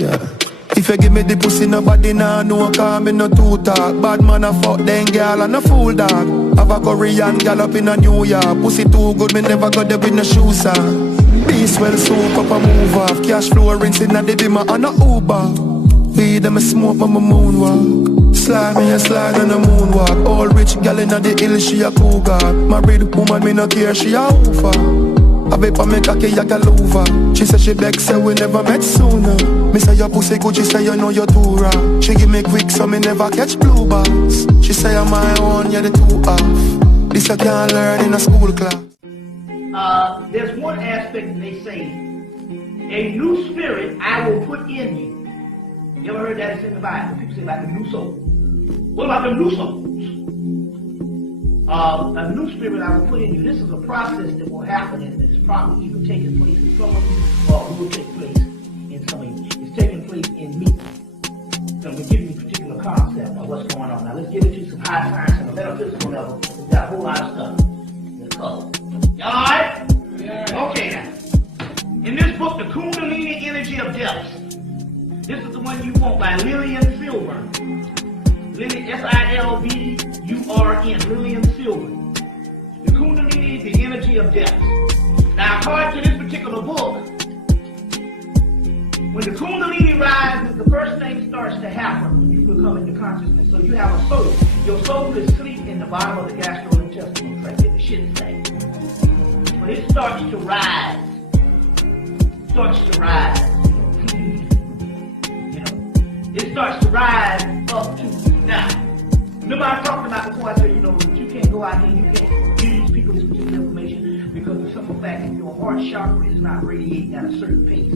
Yeah. If you give me the pussy, nobody nah know, cause me no too talk. Bad man a fuck then girl and a fool dog. Have a Korean gal up in a New York. Pussy too good, me never got there with no shoes on. Beast well soup up a move off. Cash flow rinsing at the dimmer on a Uber. Weed and me smoke on my moonwalk. Slide me a slide on a moonwalk. All rich gal inna the hill, she a cougar. Married woman, me no care, she a hoofer. I bet for me cocky like a lover. She said she beg, say we never met sooner. Me say your pussy good, she say you know you're too raw. She give me quick, so me never catch blue bars. She say I'm my own, you're the two off. This I can't learn in a school class. There's one aspect that they say, a new spirit I will put in you. You ever heard that? It's in the Bible. People say like a new soul. What about the new souls? A new spirit I will put in you. This is a process that will happen, and it's probably either taking place in some of you or will take place in some of you. It's taking place in me. So I'm going to give you a particular concept of what's going on. Now let's get into some high science and a metaphysical level. We've got a whole lot of stuff to cover. Y'all alright? Yeah. Okay now. In this book, The Kundalini Energy of Depths, this is the one you want by Lillian Silver. Lillian, S-I-L-V-U-R-N, Lillian Silver. The Kundalini, the energy of depth. Now, according to this particular book, when the Kundalini rises, the first thing starts to happen when you become into consciousness. So you have a soul. Your soul is asleep in the bottom of the gastrointestinal tract, in the shit sack. When it starts to rise, it starts to rise up to now. Remember I talked about before, I said, you can't go out here, you can't give these people this particular information because of the simple fact that your heart chakra is not radiating at a certain pace.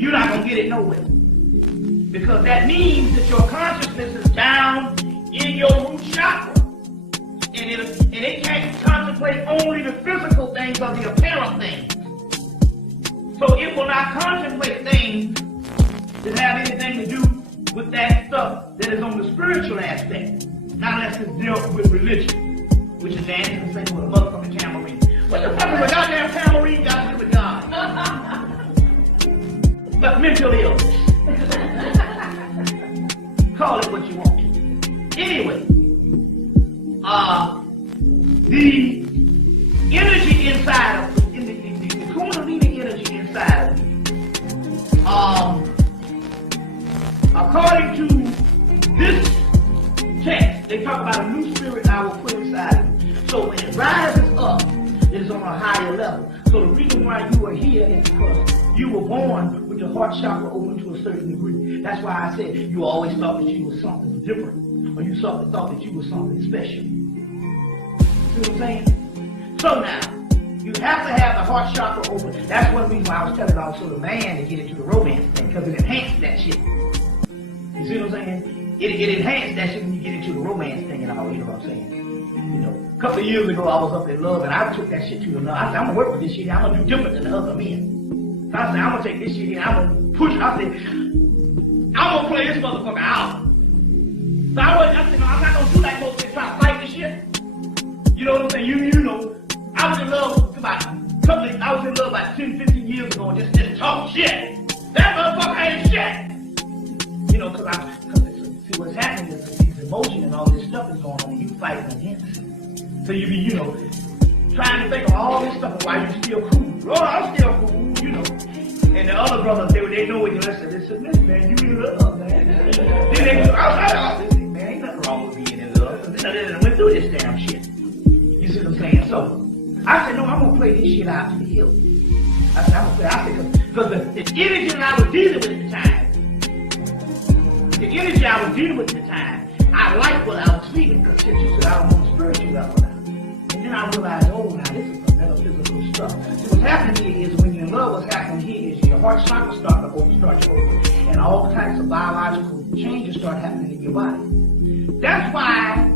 You're not going to get it nowhere. Because that means that your consciousness is down in your root chakra. And it can't contemplate only the physical things or the apparent things. So it will not contemplate things that have anything to do with that stuff that is on the spiritual aspect. Not unless it's dealt with religion, which is dancing and singing with a motherfucking tambourine. What the fuck is a goddamn tambourine got to do with God? But mental illness. Call it what you want to. Anyway, the energy inside of the Kundalini energy inside of you, according to this text, they talk about a new spirit I will put inside of you. So when it rises up, it is on a higher level. So the reason why you are here is because you were born with the heart chakra open to a certain degree. That's why I said you always thought that you were something different, or you thought that you were something special. See what I'm saying? So now, you have to have the heart chakra open. That's one reason why I was telling also the man to get into the romance thing, because it enhanced that shit. You see what I'm saying? It enhanced that shit when you get into the romance thing and all, you know what I'm saying? A couple of years ago I was up in love and I took that shit to the love. I said, I'm gonna work with this shit, I'm gonna do different than the other men. So I said, I'm gonna take this shit and I'm gonna push, I said, I'm gonna play this motherfucker out. So I said, no, I'm not gonna do like most people try to fight this shit. You know what I'm saying? You know, I was in love about 10, 15 years ago and just talk shit. That motherfucker ain't shit. Cause see what's happening is these emotions and all this stuff is going on, you fighting against it. So you be, trying to think of all this stuff and why you still cool. Oh, I'm still cool, And the other brothers, they know what you listen. They said, listen, man, you in love, man. Then they go, I man, ain't nothing wrong with being in love. Because they went through this damn shit. You see what I'm saying? So, I said, no, I'm going to play this shit out to the hill. I said, I'm going to play it. Because the energy that I was dealing with at the time, I liked what I was feeling. Because you said, I don't want spiritual level now. And then I realized, oh, now this is some metaphysical stuff. So what's happening here is when you're in love, what's happening here is your heart chakra start to open, and all types of biological changes start happening in your body. That's why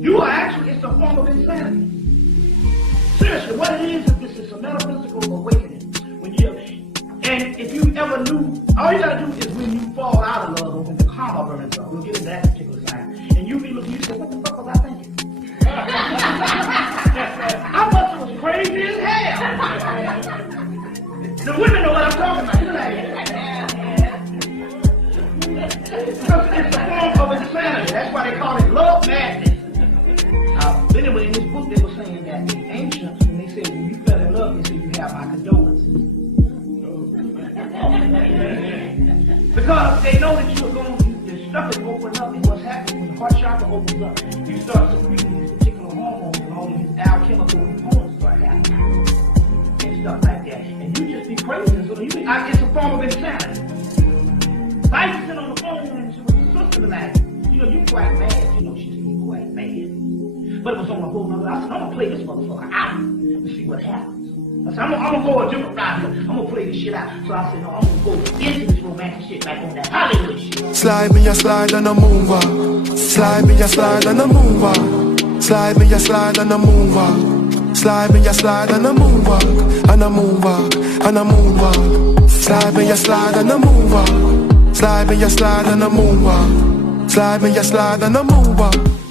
you are actually, it's a form of insanity. Seriously, what it is this is a metaphysical awakening. And if you ever knew, all you gotta do is when you fall out of love or when the karma burns up, we'll get into that particular sign, and you be looking, you say, what the fuck was I thinking? I thought it was crazy as hell. The women know what I'm talking about. Because it's a form of insanity. That's why they call it love madness. Anyway, in this book they were saying that the ancients, when they said when you fell in love, they said you have my condolences. Because they know that you're going to, the stuff is open up, and what's happening when the heart chakra opens up, you start secreting these particular hormones, and all these alchemical components start happening, and stuff like that. And you just be crazy. So it's a form of insanity. I used to sit on the phone and she was a sister tonight. You quite mad. She said you quite mad. But it was on a whole nother. I said, I'm gonna play this motherfucker out and see what happens. I said, I'm gonna go a different route here. I'm gonna play this shit out. So I said, no, I'm gonna go into this romantic shit like on that Hollywood shit. Slide me a slide and a move on. Slide me a slide and a move on. Slide me a slide and a move on. Slide me a slide and a move on. And a move on. And a move on. Slide me a slide and a move on. Slide me a slide and a move on. Slide me a slide and a move on.